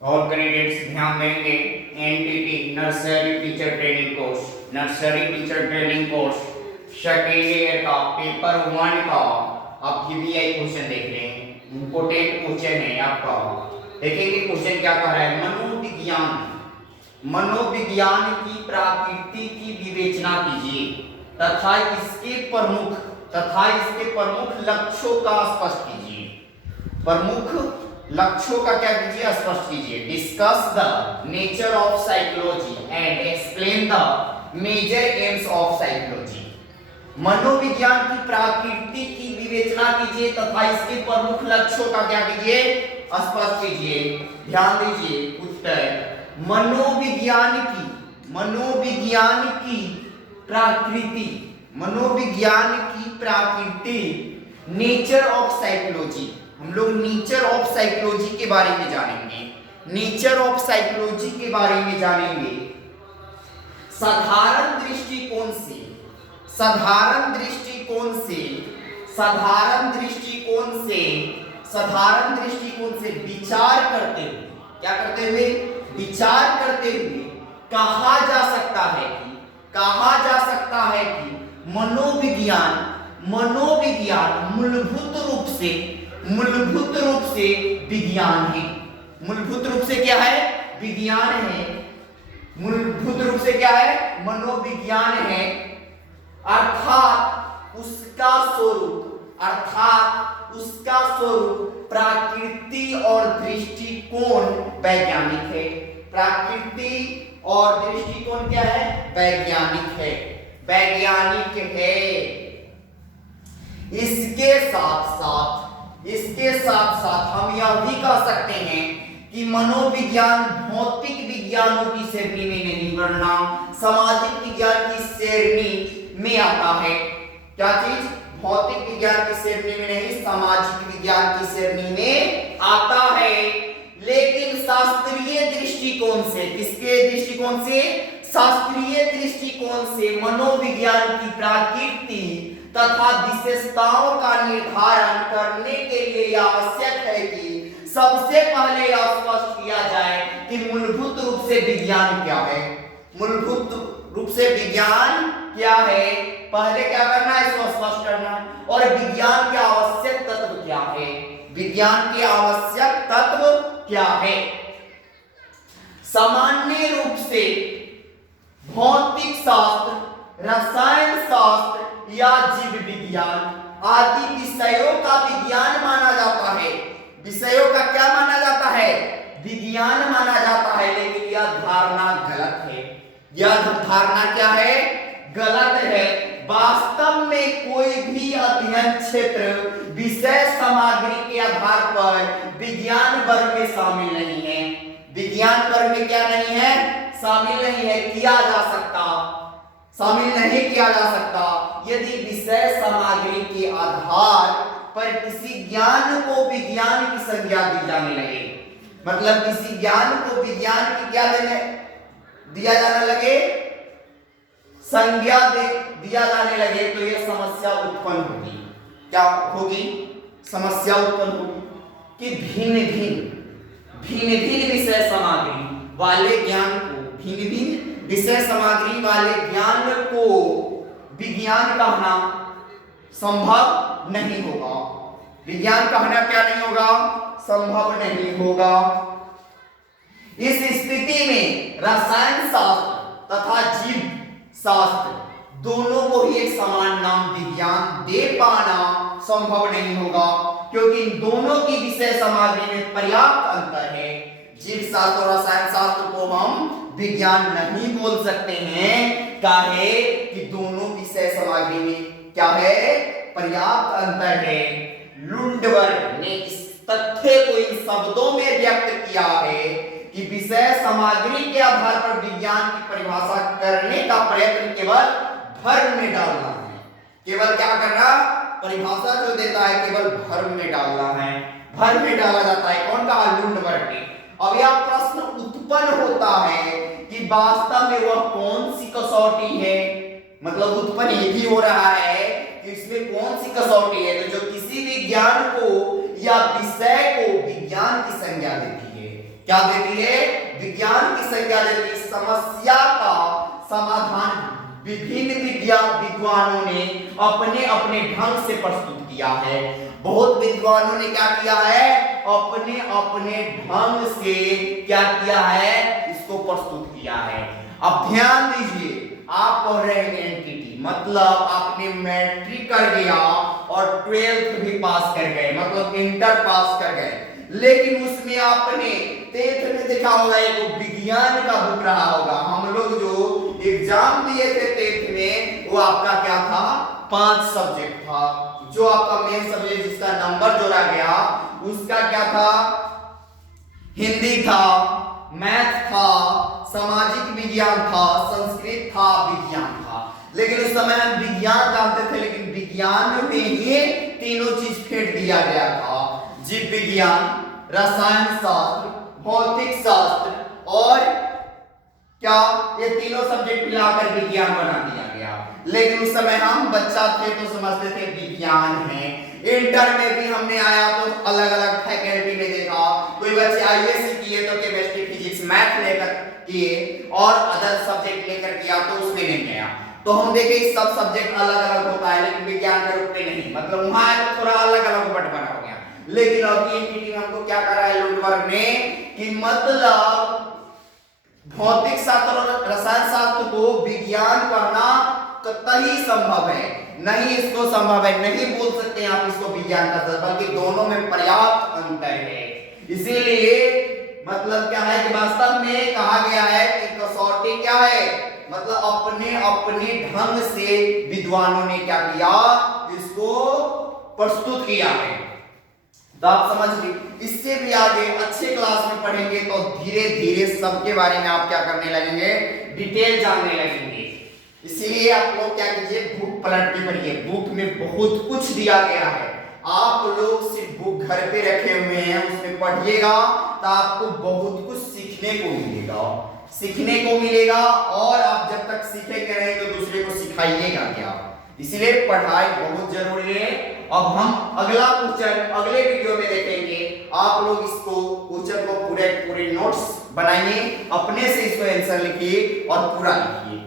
All candidates ध्यान देंगे। NTT nursery teacher training course, nursery teacher training course second year का paper 1 का आप पीवीआई क्वेश्चन देख रहे हैं। इंपोर्टेंट क्वेश्चन है आपका। देखेंगे क्वेश्चन क्या कह रहा है। मनोविज्ञान की प्रकृति की विवेचना कीजिए तथा इसके प्रमुख लक्ष्यों का स्पष्ट कीजिए। प्रमुख लक्ष्यों का क्या कीजिए, स्पष्ट कीजिए। Discuss the nature of psychology and explain the major aims of psychology. मनोविज्ञान की प्रकृति की विवेचना कीजिए तथा इसके प्रमुख लक्ष्यों का क्या कीजिए, स्पष्ट कीजिए। ध्यान दीजिए उत्तर। मनोविज्ञान की प्रकृति नेचर ऑफ साइकोलॉजी। हम लोग नेचर ऑफ साइकोलॉजी के बारे में जानेंगे। नेचर ऑफ साइकोलॉजी के बारे में जानेंगे। साधारण दृष्टिकोण से विचार करते हुए, क्या करते हुए, विचार करते हुए कहा जा सकता है कि मनोविज्ञान मूलभूत रूप से विज्ञान है। मूलभूत रूप से क्या है, विज्ञान है। मूलभूत रूप से क्या है, मनोविज्ञान है। अर्थात उसका स्वरूप प्रकृति और दृष्टिकोण वैज्ञानिक है। प्रकृति और दृष्टिकोण क्या है, वैज्ञानिक है। इसके साथ साथ हम यह भी कह सकते हैं कि मनोविज्ञान भौतिक विज्ञानों की श्रेणी में नहीं वरना सामाजिक विज्ञान की श्रेणी में आता है। क्या चीज, भौतिक विज्ञान की श्रेणी में नहीं, सामाजिक विज्ञान की श्रेणी में आता है। लेकिन शास्त्रीय दृष्टिकोण से, किसके दृष्टिकोण से, शास्त्रीय दृष्टिकोण से मनोविज्ञान की प्रकृति तथा विशेषताओं का निर्धारण करने के लिए आवश्यक है कि सबसे पहले यह स्पष्ट किया जाए कि मूलभूत रूप से विज्ञान क्या है। मूलभूत रूप से विज्ञान क्या है, पहले क्या करना है, इसको स्पष्ट करना है। और विज्ञान के आवश्यक तत्व क्या है, विज्ञान के आवश्यक तत्व क्या है। सामान्य रूप से भौतिक शास्त्र, रसायन शास्त्र या जीव विज्ञान आदि विषयों का विज्ञान माना जाता है। विषयों का क्या माना जाता है, विज्ञान माना जाता है। लेकिन यह धारणा गलत है। यह धारणा क्या है, गलत है। वास्तव में कोई भी अध्ययन क्षेत्र विषय सामग्री के आधार पर विज्ञान वर्ग में शामिल नहीं है। विज्ञान वर्ग में क्या नहीं है, शामिल नहीं है, शामिल नहीं किया जा सकता यदि विषय सामग्री के आधार पर किसी ज्ञान को विज्ञान की संज्ञा दी जाने लगे। मतलब किसी ज्ञान को विज्ञान की क्या दिया जाने लगे, संज्ञा दिया जाने लगे, तो यह समस्या उत्पन्न होगी। क्या होगी, समस्या उत्पन्न होगी कि भिन्न भिन्न विषय सामग्री वाले ज्ञान को, भिन्न विषय सामग्री वाले ज्ञान को विज्ञान कहना संभव नहीं होगा। विज्ञान कहना क्या नहीं होगा, संभव नहीं होगा। इस स्थिति में रसायन शास्त्र तथा जीव शास्त्र दोनों को ही एक समान नाम विज्ञान दे पाना संभव नहीं होगा, क्योंकि इन दोनों की विषय सामग्री में पर्याप्त अंतर है। जीव शास्त्र और रसायन शास्त्र को हम विज्ञान नहीं बोल सकते हैं, काहे कि दोनों विषय सामग्री में क्या है, पर्याप्त अंतर है। लुंडबर्ग ने इस तथ्य को इन शब्दों में व्यक्त किया है कि विषय सामग्री के आधार पर विज्ञान की परिभाषा करने का प्रयत्न केवल भ्रम में डालना है। केवल क्या करना, परिभाषा जो देता है केवल भ्रम में डालना है, भ्रम में डाला जाता है। कौन कहा, लुंडबर्ग ने। अब यह प्रश्न उत्पन्न होता है कि वास्तव में वह कौन सी कसौटी है, मतलब उत्पन्न ये भी हो रहा है कि इसमें कौन सी कसौटी है, तो जो किसी विज्ञान को या विषय को विज्ञान की संज्ञा देती है। क्या देती है? विज्ञान की संज्ञा देती है। समस्या का समाधान विभिन्न विद्वानों ने अपने अपने ढंग से प्रस्तुत किया है। बहुत विद्वानों ने क्या किया है? अपने अपने ढंग से क्या किया है? इसको प्रस्तुत किया है। अब ध्यान दीजिए, आप पढ़ रहे हैं एनटीटी, मतलब आपने मैट्रिक कर गया और 12th भी पास कर गए, मतलब इंटर पास कर गए, लेकिन उसमें आपने 10th में देखा होगा एक विज्ञान का बुक रहा होगा। हम लोग जो एग्जाम दिए थे 10th में, वो आपका क्या था? 5 सब्जेक्ट था। जो आपका मेन सब्जेक्ट जिसका नंबर जोड़ा गया उसका क्या था? हिंदी था, मैथ था, सामाजिक विज्ञान था, संस्कृत था, विज्ञान था। लेकिन उस समय हम विज्ञान जानते थे, लेकिन विज्ञान में ही तीनों चीज फेंट दिया गया था। जीव विज्ञान, रसायन शास्त्र, भौतिक शास्त्र और क्या, ये तीनों सब्जेक्ट मिलाकर विज्ञान बना दिया गया। लेकिन उस समय हम बच्चा थे तो समझते थे विज्ञान है। इंटर में भी हमने आया तो अलग अलग फैकल्टी में देखा, कोई बच्चे आईएससी किए तो केमिस्ट्री, फिजिक्स, मैथ लेकर किए और अदर सब्जेक्ट लेकर किया तो उसमें नहीं गया। तो हम देखे सब सब्जेक्ट अलग अलग होता है, लेकिन विज्ञान के रूप में नहीं, मतलब वहां तो थोड़ा अलग अलग बंटवारा हो गया। लेकिन अभी एनटीटी में हमको क्या करा है लुंडबर्ग ने, कि मतलब भौतिक शास्त्र और रसायन शास्त्र को विज्ञान पढ़ना कतई संभव है नहीं, इसको संभव है नहीं बोल सकते आप इसको विज्ञान का, बल्कि दोनों में पर्याप्त अंतर है। इसीलिए मतलब क्या है कि वास्तव में कहा गया है कि कसौटी क्या है, मतलब अपने अपने ढंग से विद्वानों ने क्या किया, इसको प्रस्तुत किया है। तो आप समझ ली। इससे भी आगे अच्छे क्लास में पढ़ेंगे तो धीरे धीरे सबके बारे में आप क्या करने लगेंगे, डिटेल जानने लगेंगे। इसीलिए आप लोग क्या कीजिए, बुक पलट के पढ़िए, बुक में बहुत कुछ दिया गया है। आप लोग सिर्फ बुक घर पे रखे हुए हैं, उसमें पढ़िएगा तो आपको बहुत कुछ सीखने को मिलेगा और आप जब तक सीखेंगे नहीं तो दूसरे को सिखाइएगा क्या। इसलिए पढ़ाई बहुत जरूरी है। अब हम अगला क्वेश्चन अगले वीडियो में देखेंगे। आप लोग इसको क्वेश्चन को पूरे नोट्स बनाइए, अपने से इसको आंसर लिखिए और पूरा लिखिए।